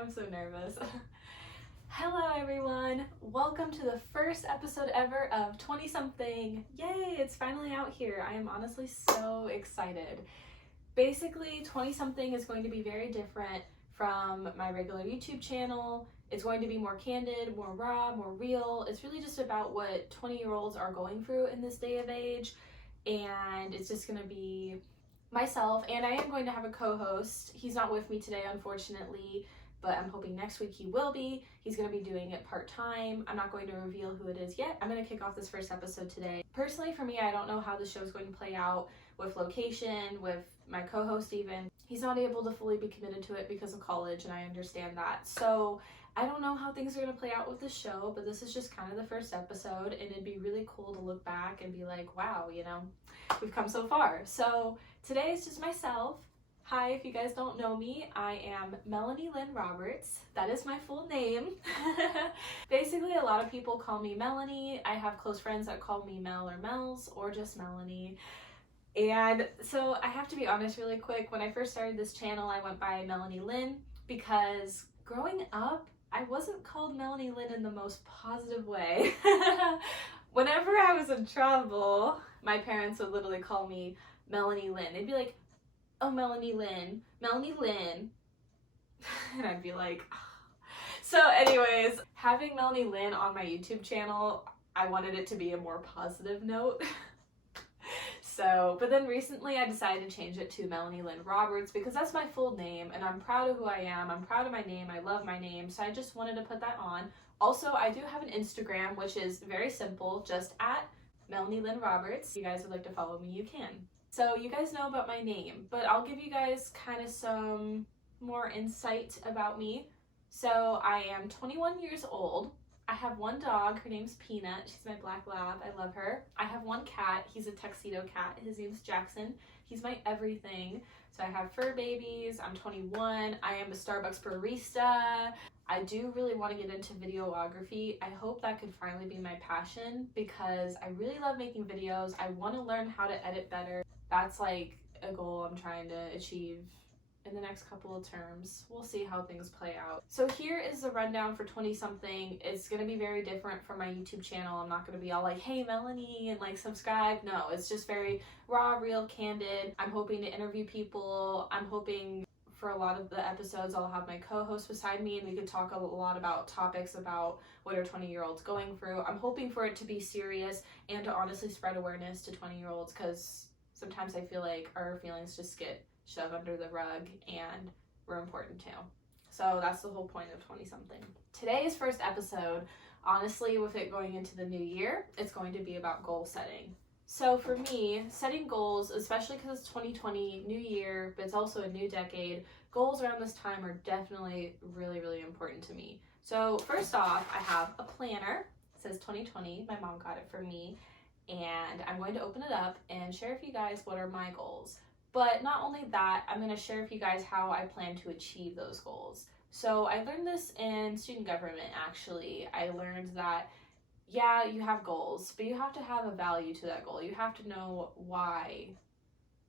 I'm so nervous. Hello everyone, welcome to the first episode ever of 20 something. Yay, it's finally out here. I am honestly so excited. Basically, 20 something is going to be very different from my regular YouTube channel. It's going to be more candid, more raw, more real. It's really just about what 20-year-olds are going through in this day of age, and it's just going to be myself, and I am going to have a co-host. He's not with me today, unfortunately, but I'm hoping next week he will be. He's going to be doing it part-time. I'm not going to reveal who it is yet. I'm going to kick off this first episode today. Personally, for me, I don't know how the show is going to play out with location, with my co-host even. He's not able to fully be committed to it because of college, and I understand that. So I don't know how things are going to play out with the show, but this is just kind of the first episode, and it'd be really cool to look back and be like, wow, you know, we've come so far. So today is just myself. Hi, if you guys don't know me, I am Melanie Lynn Roberts. That is my full name. Basically, a lot of people call me Melanie. I have close friends that call me Mel or Mels or just Melanie. And so I have to be honest really quick. When I first started this channel, I went by Melanie Lynn because growing up, I wasn't called Melanie Lynn in the most positive way. Whenever I was in trouble, my parents would literally call me Melanie Lynn. They'd be like, oh, Melanie Lynn. And I'd be like, oh. So anyways, having Melanie Lynn on my YouTube channel, I wanted it to be a more positive note. But then recently I decided to change it to Melanie Lynn Roberts because that's my full name and I'm proud of who I am. I'm proud of my name. I love my name. So I just wanted to put that on. Also, I do have an Instagram, which is very simple, just at Melanie Lynn Roberts. If you guys would like to follow me, you can. So you guys know about my name, but I'll give you guys kind of some more insight about me. So I am 21 years old. I have one dog, her name's Peanut. She's my black lab, I love her. I have one cat, he's a tuxedo cat. His name's Jackson. He's my everything. So I have fur babies, I'm 21, I am a Starbucks barista. I do really want to get into videography. I hope that could finally be my passion because I really love making videos. I want to learn how to edit better. That's like a goal I'm trying to achieve in the next couple of terms. We'll see how things play out. So here is the rundown for 20 something. It's going to be very different from my YouTube channel. I'm not going to be all like, hey Melanie, and like subscribe. No, it's just very raw, real, candid. I'm hoping to interview people. I'm hoping for a lot of the episodes I'll have my co-host beside me and we could talk a lot about topics about what are 20-year-olds going through. I'm hoping for it to be serious and to honestly spread awareness to 20-year-olds because sometimes I feel like our feelings just get shoved under the rug and we're important too. So that's the whole point of 20 something. Today's first episode, honestly, with it going into the new year, it's going to be about goal setting. So for me, setting goals, especially because it's 2020, new year, but it's also a new decade, goals around this time are definitely really, really important to me. So first off, I have a planner. It says 2020. My mom got it for me. And I'm going to open it up and share with you guys what are my goals. But not only that, I'm going to share with you guys how I plan to achieve those goals. So I learned this in student government, actually. I learned that, yeah, you have goals, but you have to have a value to that goal. You have to know why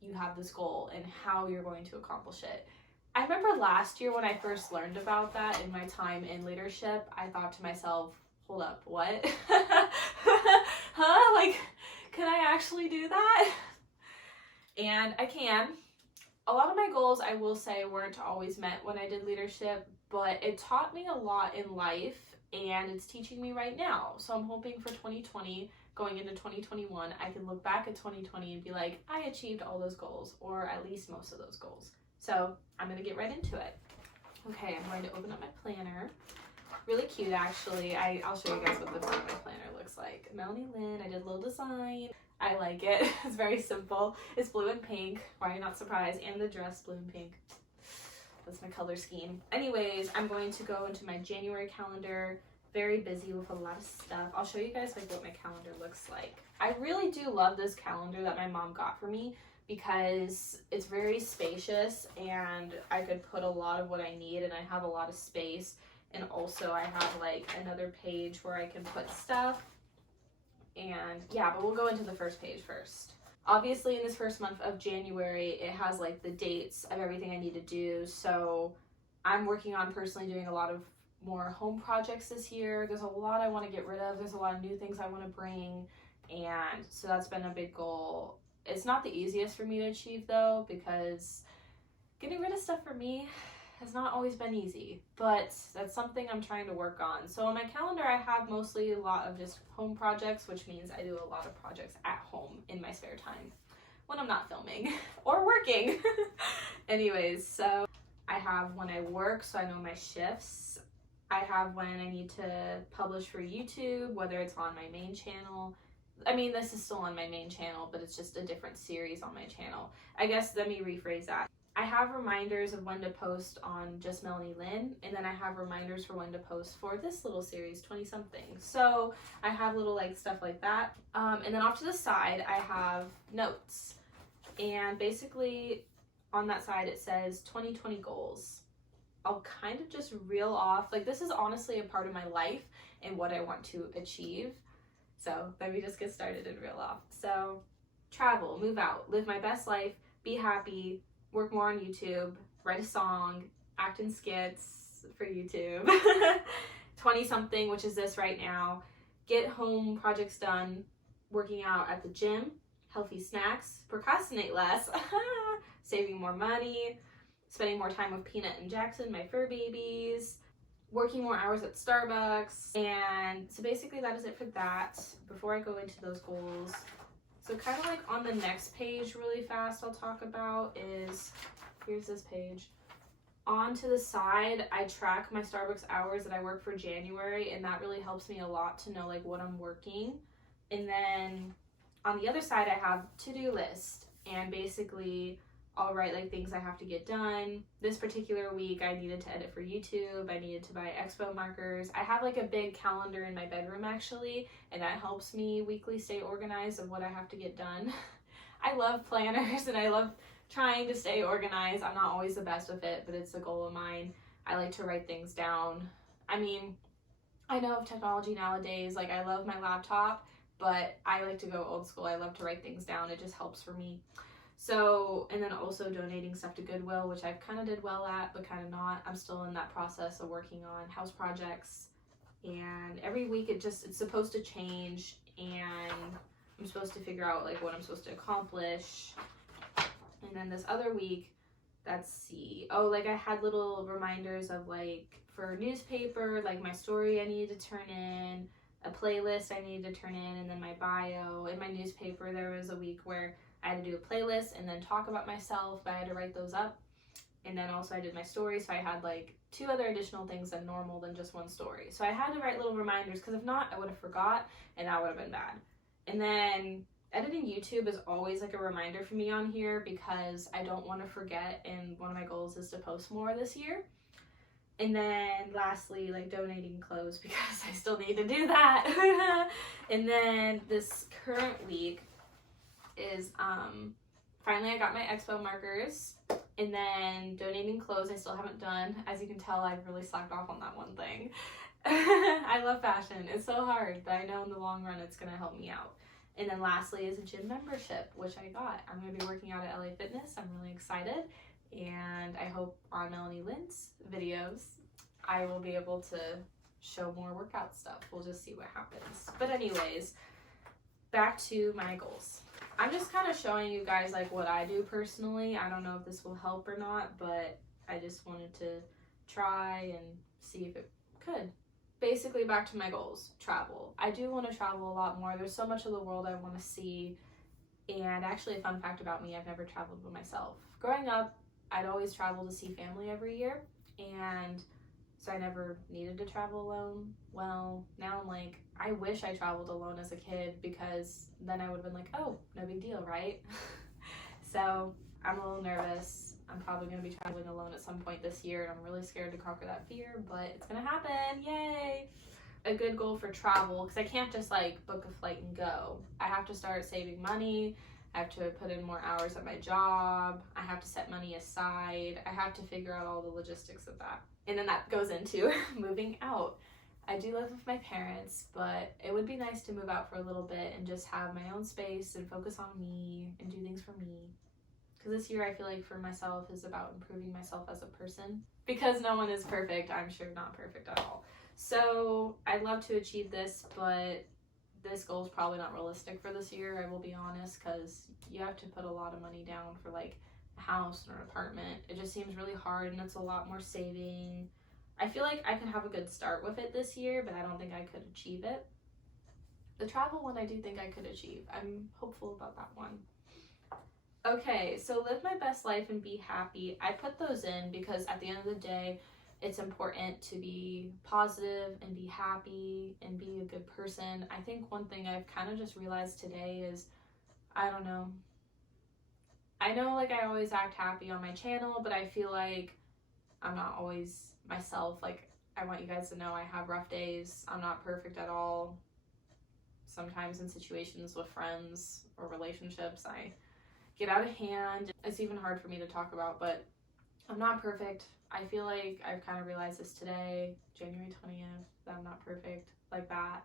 you have this goal and how you're going to accomplish it. I remember last year when I first learned about that in my time in leadership, I thought to myself, hold up, what? Huh? Like, can I actually do that? And I can. A lot of my goals, I will say, weren't always met when I did leadership, but it taught me a lot in life and it's teaching me right now. So I'm hoping for 2020, going into 2021, I can look back at 2020 and be like, I achieved all those goals, or at least most of those goals. So I'm going to get right into it. Okay, I'm going to open up my planner. Really cute, actually. I'll show you guys what the front of my planner looks like. Melanie Lynn, I did a little design. I like it. It's very simple. It's blue and pink. Why are you not surprised? And the dress, blue and pink. That's my color scheme. Anyways, I'm going to go into my January calendar. Very busy with a lot of stuff. I'll show you guys like what my calendar looks like. I really do love this calendar that my mom got for me because it's very spacious and I could put a lot of what I need and I have a lot of space. And also I have like another page where I can put stuff. And yeah, but we'll go into the first page first. Obviously in this first month of January, it has like the dates of everything I need to do. So I'm working on personally doing a lot of more home projects this year. There's a lot I want to get rid of. There's a lot of new things I want to bring. And so that's been a big goal. It's not the easiest for me to achieve though, because getting rid of stuff for me has not always been easy, but that's something I'm trying to work on. So on my calendar, I have mostly a lot of just home projects, which means I do a lot of projects at home in my spare time when I'm not filming or working. Anyways, so I have when I work, so I know my shifts. I have when I need to publish for YouTube, whether it's on my main channel. I mean, this is still on my main channel, but it's just a different series on my channel. I guess let me rephrase that. I have reminders of when to post on just Melanie Lynn, and then I have reminders for when to post for this little series, 20 something. So I have little like stuff like that. And then off to the side, I have notes. And basically on that side, it says 2020 goals. I'll kind of just reel off, like this is honestly a part of my life and what I want to achieve. So let me just get started and reel off. So travel, move out, live my best life, be happy, work more on YouTube, write a song, act in skits for YouTube, 20 something, which is this right now, get home projects done, working out at the gym, healthy snacks, procrastinate less, saving more money, spending more time with Peanut and Jackson, my fur babies, working more hours at Starbucks. And so basically that is it for that. Before I go into those goals, so kind of like on the next page really fast I'll talk about is, here's this page. On to the side, I track my Starbucks hours that I work for January, and that really helps me a lot to know like what I'm working. And then on the other side, I have to-do list, and basically I'll write like things I have to get done. This particular week I needed to edit for YouTube, I needed to buy expo markers. I have like a big calendar in my bedroom actually, and that helps me weekly stay organized of what I have to get done. I love planners and I love trying to stay organized. I'm not always the best with it, but it's a goal of mine. I like to write things down. I mean, I know of technology nowadays, like I love my laptop, but I like to go old school. I love to write things down. It just helps for me. So, and then also donating stuff to Goodwill, which I've kind of did well at, but kind of not. I'm still in that process of working on house projects, and every week it's supposed to change, and I'm supposed to figure out like what I'm supposed to accomplish. And then this other week, let's see, oh, like I had little reminders of like for newspaper, like my story I needed to turn in, a playlist I needed to turn in, and then my bio. In my newspaper, there was a week where I had to do a playlist and then talk about myself, but I had to write those up. And then also I did my story, so I had like 2 other additional things than normal than just one story. So I had to write little reminders, because if not, I would have forgot, and that would have been bad. And then editing YouTube is always like a reminder for me on here, because I don't want to forget, and one of my goals is to post more this year. And then lastly, like donating clothes, because I still need to do that. And then this current week is finally I got my expo markers, and then donating clothes I still haven't done. As you can tell, I've really slacked off on that one thing. I love fashion. It's so hard, but I know in the long run it's gonna help me out. And then lastly is a gym membership, which I got. I'm gonna be working out at LA Fitness. I'm really excited, and I hope on Melanie Lynn's videos I will be able to show more workout stuff. We'll just see what happens. But anyways, back to my goals. I'm just kind of showing you guys like what I do personally. I don't know if this will help or not, but I just wanted to try and see if it could. Basically, back to my goals. Travel. I do want to travel a lot more. There's so much of the world I want to see. And actually, a fun fact about me, I've never traveled by myself. Growing up, I'd always travel to see family every year, and so I never needed to travel alone. Well, now I'm like, I wish I traveled alone as a kid, because then I would have been like, oh, no big deal, right? So I'm a little nervous. I'm probably going to be traveling alone at some point this year, and I'm really scared to conquer that fear, but it's going to happen. Yay! A good goal for travel, because I can't just like book a flight and go. I have to start saving money. I have to put in more hours at my job. I have to set money aside. I have to figure out all the logistics of that. And then that goes into moving out. I do live with my parents, but it would be nice to move out for a little bit and just have my own space and focus on me and do things for me. Because this year I feel like for myself is about improving myself as a person. because no one is perfect. I'm sure not perfect at all. So I'd love to achieve this, but this goal is probably not realistic for this year, I will be honest, because you have to put a lot of money down for like a house or an apartment. It just seems really hard, and it's a lot more saving. I feel like I could have a good start with it this year, but I don't think I could achieve it. The travel one I do think I could achieve. I'm hopeful about that one. Okay, so live my best life and be happy. I put those in because at the end of the day, it's important to be positive and be happy and be a good person. I think one thing I've kind of just realized today is, I don't know. I know like I always act happy on my channel, but I feel like I'm not always myself. Like, I want you guys to know I have rough days. I'm not perfect at all. Sometimes in situations with friends or relationships, I get out of hand. It's even hard for me to talk about, but I'm not perfect. I feel like I've kind of realized this today, January 20th, that I'm not perfect like that.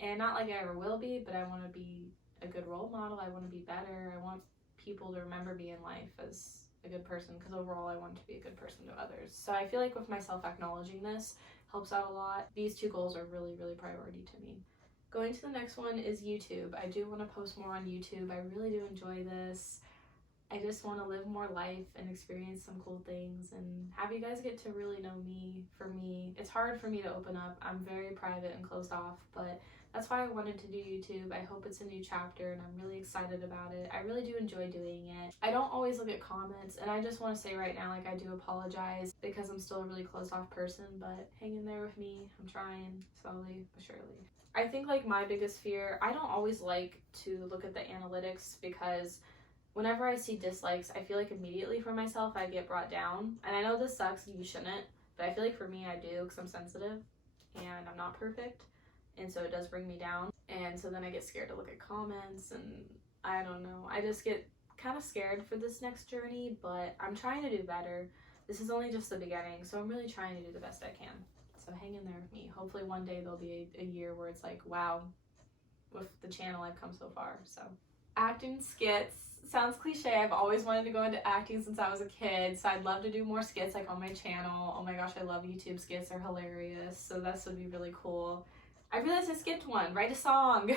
And not like I ever will be, but I want to be a good role model. I want to be better. I want people to remember me in life as a good person, because overall I want to be a good person to others. So I feel like with myself acknowledging this helps out a lot. These two goals are really, really priority to me. Going to the next one is YouTube. I do want to post more on YouTube. I really do enjoy this. I just want to live more life and experience some cool things and have you guys get to really know me. For me, it's hard for me to open up. I'm very private and closed off, but that's why I wanted to do YouTube. I hope it's a new chapter and I'm really excited about it. I really do enjoy doing it. I don't always look at comments, and I just want to say right now, like, I do apologize because I'm still a really closed off person, but hang in there with me. I'm trying slowly but surely. I think like my biggest fear, I don't always like to look at the analytics because whenever I see dislikes, I feel like immediately for myself I get brought down. And I know this sucks and you shouldn't, but I feel like for me I do, because I'm sensitive and I'm not perfect. And so it does bring me down. And so then I get scared to look at comments, and I don't know. I just get kind of scared for this next journey, but I'm trying to do better. This is only just the beginning, so I'm really trying to do the best I can. So hang in there with me. Hopefully one day there'll be a year where it's like, wow, with the channel I've come so far. So acting skits. Sounds cliche. I've always wanted to go into acting since I was a kid, so I'd love to do more skits like on my channel. Oh my gosh, I love YouTube skits. They're hilarious, so this would be really cool. I realized I skipped one. Write a song.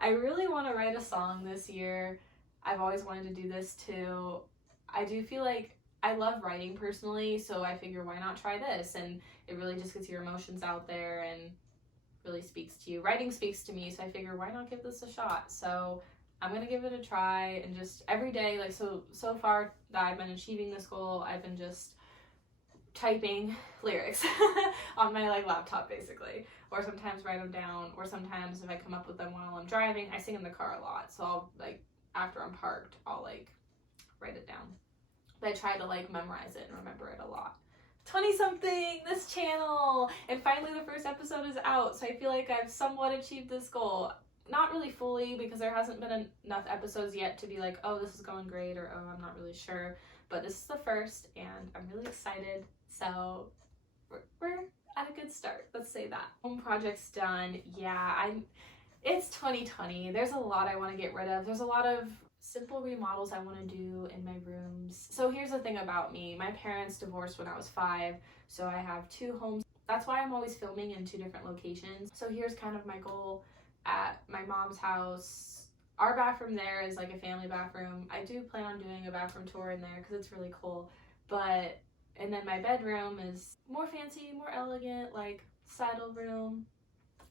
I really want to write a song this year. I've always wanted to do this too. I do feel like I love writing personally, so I figure why not try this? And it really just gets your emotions out there and really speaks to you. Writing speaks to me, so I figure why not give this a shot? So I'm gonna give it a try, and just every day, like so far that I've been achieving this goal, I've been just typing lyrics on my like laptop basically, or sometimes write them down, or sometimes if I come up with them while I'm driving. I sing in the car a lot, so I'll like after I'm parked I'll like write it down, but I try to like memorize it and remember it a lot. 20 something, this channel, and finally the first episode is out, so I feel like I've somewhat achieved this goal. Not really fully, because there hasn't been enough episodes yet to be like, oh, this is going great, or oh, I'm not really sure. But this is the first, and I'm really excited. So we're at a good start. Let's say that. Home project's done. Yeah, it's 2020. There's a lot I want to get rid of. There's a lot of simple remodels I want to do in my rooms. So here's the thing about me. My parents divorced when I was 5, so I have 2 homes. That's why I'm always filming in 2 different locations. So here's kind of my goal. At my mom's house, our bathroom there is like a family bathroom. I do plan on doing a bathroom tour in there because it's really cool, and then my bedroom is more fancy, more elegant, like saddle room.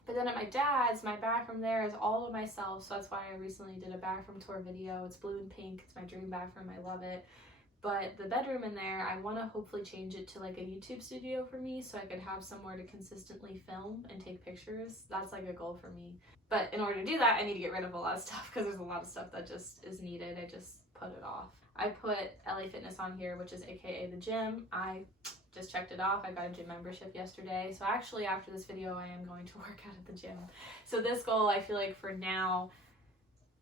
But then at my dad's, my bathroom there is all of myself, so that's why I recently did a bathroom tour video. It's blue and pink. It's my dream bathroom. I love it. But the bedroom in there, I want to hopefully change it to like a YouTube studio for me, so I could have somewhere to consistently film and take pictures. That's like a goal for me. But in order to do that, I need to get rid of a lot of stuff, because there's a lot of stuff that just is needed. I just put it off. I put LA Fitness on here, which is AKA the gym. I just checked it off. I got a gym membership yesterday. So actually after this video, I am going to work out at the gym. So this goal, I feel like for now,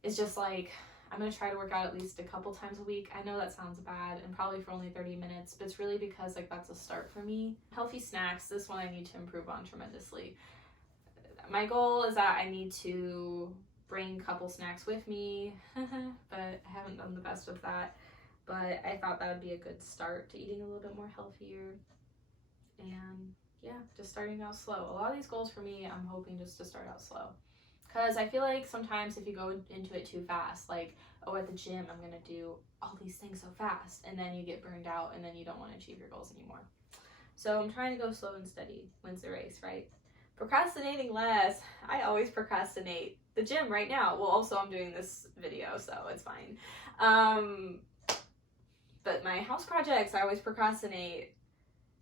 is just like, I'm going to try to work out at least a couple times a week. I know that sounds bad, and probably for only 30 minutes, but it's really because like that's a start for me. Healthy snacks, this one I need to improve on tremendously. My goal is that I need to bring a couple snacks with me, but I haven't done the best with that. but I thought that would be a good start to eating a little bit more healthier. And yeah, just starting out slow. A lot of these goals for me, I'm hoping just to start out slow. Because I feel like sometimes if you go into it too fast, like, oh, at the gym, I'm going to do all these things so fast, and then you get burned out, and then you don't want to achieve your goals anymore. So I'm trying to go slow and steady wins the race, right? Procrastinating less. I always procrastinate. The gym right now. Well, also I'm doing this video, so it's fine. But my house projects, I always procrastinate.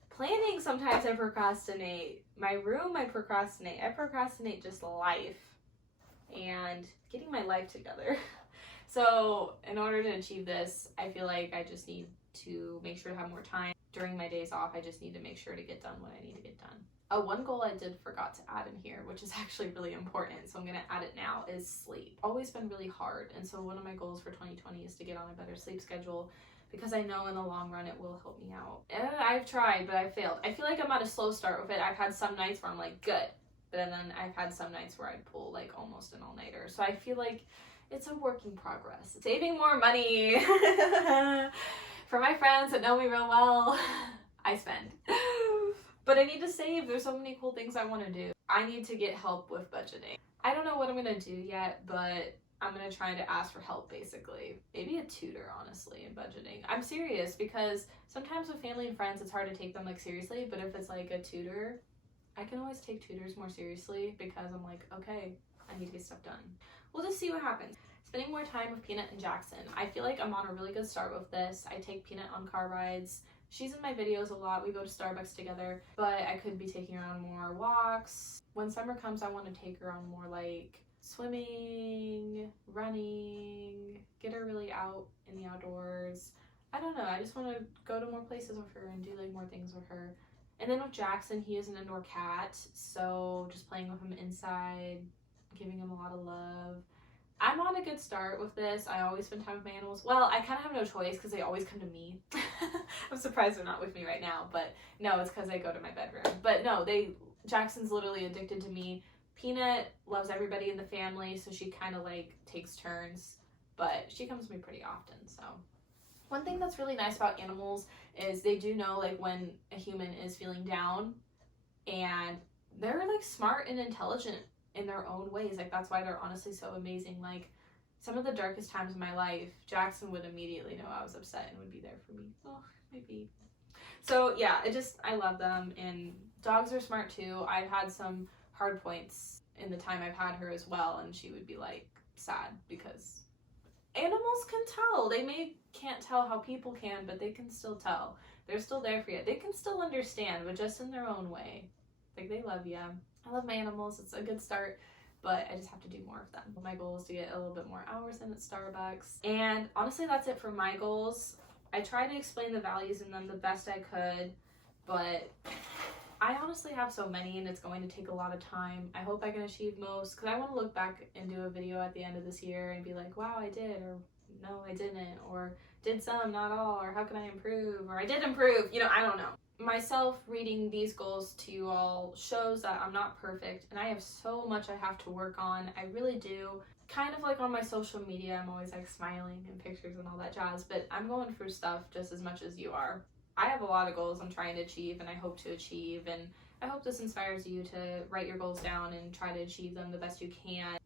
Planning, sometimes I procrastinate. My room, I procrastinate just life and getting my life together. So in order to achieve this, I feel like I just need to make sure to have more time. During my days off, I just need to make sure to get done what I need to get done. One goal I forgot to add in here, which is actually really important, so I'm going to add it now, is sleep. Always been really hard, and so one of my goals for 2020 is to get on a better sleep schedule, because I know in the long run it will help me out. And I've tried, but I failed. I feel like I'm at a slow start with it. I've had some nights where I'm like, good, but then I've had some nights where I'd pull like almost an all-nighter. So I feel like it's a work in progress. Saving more money. For my friends that know me real well, I spend. But I need to save. There's so many cool things I want to do. I need to get help with budgeting. I don't know what I'm going to do yet, but I'm going to try to ask for help, basically. Maybe a tutor, honestly, in budgeting. I'm serious, because sometimes with family and friends, it's hard to take them, like, seriously. But if it's, like, a tutor, I can always take tutors more seriously, because I'm like, okay, I need to get stuff done. We'll just see what happens. Spending more time with Peanut and Jackson. I feel like I'm on a really good start with this. I take Peanut on car rides. She's in my videos a lot. We go to Starbucks together, but I could be taking her on more walks. When summer comes, I want to take her on more, like, swimming, running, get her really out in the outdoors. I don't know, I just want to go to more places with her and do, like, more things with her. And then with Jackson, he is an indoor cat, so just playing with him inside, giving him a lot of love. I'm on a good start with this. I always spend time with my animals. Well, I kind of have no choice because they always come to me. I'm surprised they're not with me right now, but no, it's because I go to my bedroom. But no, Jackson's literally addicted to me. Peanut loves everybody in the family, so she kind of like takes turns, but she comes to me pretty often. So one thing that's really nice about animals is they do know like when a human is feeling down, and they're like smart and intelligent in their own ways. Like, that's why they're honestly so amazing. Like, some of the darkest times in my life, Jackson would immediately know I was upset and would be there for me. Oh, maybe. So yeah, I love them, and dogs are smart too. I've had some hard points in the time I've had her as well, and she would be like sad because animals can tell. They can't tell how people can, but they can still tell. They're still there for you. They can still understand, but just in their own way. Like, they love you. I love my animals. It's a good start, but I just have to do more of them. My goal is to get a little bit more hours in at Starbucks. And honestly, that's it for my goals. I try to explain the values in them the best I could, but I honestly have so many, and it's going to take a lot of time. I hope I can achieve most, because I want to look back and do a video at the end of this year and be like, wow, I did, or no, I didn't, or did some, not all, or how can I improve, or I did improve. You know, I don't know. Myself reading these goals to you all shows that I'm not perfect, and I have so much I have to work on. I really do. Kind of like on my social media, I'm always like smiling in pictures and all that jazz, but I'm going through stuff just as much as you are. I have a lot of goals I'm trying to achieve, and I hope to achieve, and I hope this inspires you to write your goals down and try to achieve them the best you can.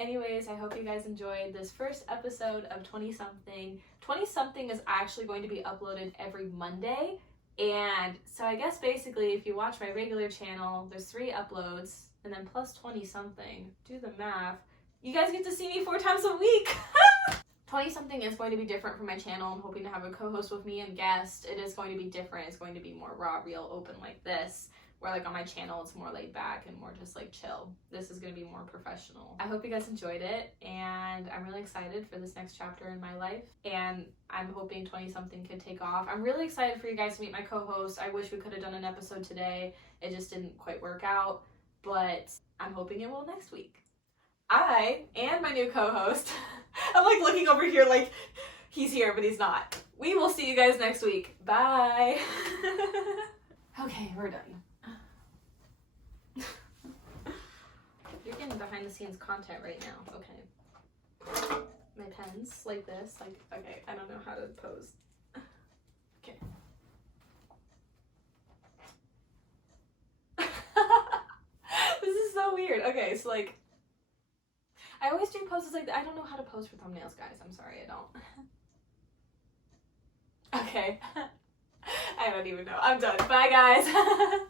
Anyways, I hope you guys enjoyed this first episode of 20-something. 20-something is actually going to be uploaded every Monday. And so I guess basically if you watch my regular channel, there's 3 uploads, and then plus 20-something. Do the math. You guys get to see me 4 times a week. 20-something is going to be different for my channel. I'm hoping to have a co-host with me and guest. It is going to be different. It's going to be more raw, real, open like this. Where like on my channel, it's more laid back and more just like chill. This is going to be more professional. I hope you guys enjoyed it, and I'm really excited for this next chapter in my life, and I'm hoping 20-something could take off. I'm really excited for you guys to meet my co-host. I wish we could have done an episode today. It just didn't quite work out, but I'm hoping it will next week. I and my new co-host, I'm like looking over here like he's here, but he's not. We will see you guys next week. Bye. Okay, we're done. You're getting behind the scenes content right now. Okay. my pens like this. Like, okay, I don't know how to pose. Okay. This is so weird. Okay, so like, I always do poses like that. I don't know how to pose for thumbnails, guys. I'm sorry, I don't. Okay. I don't even know. I'm done. Bye, guys.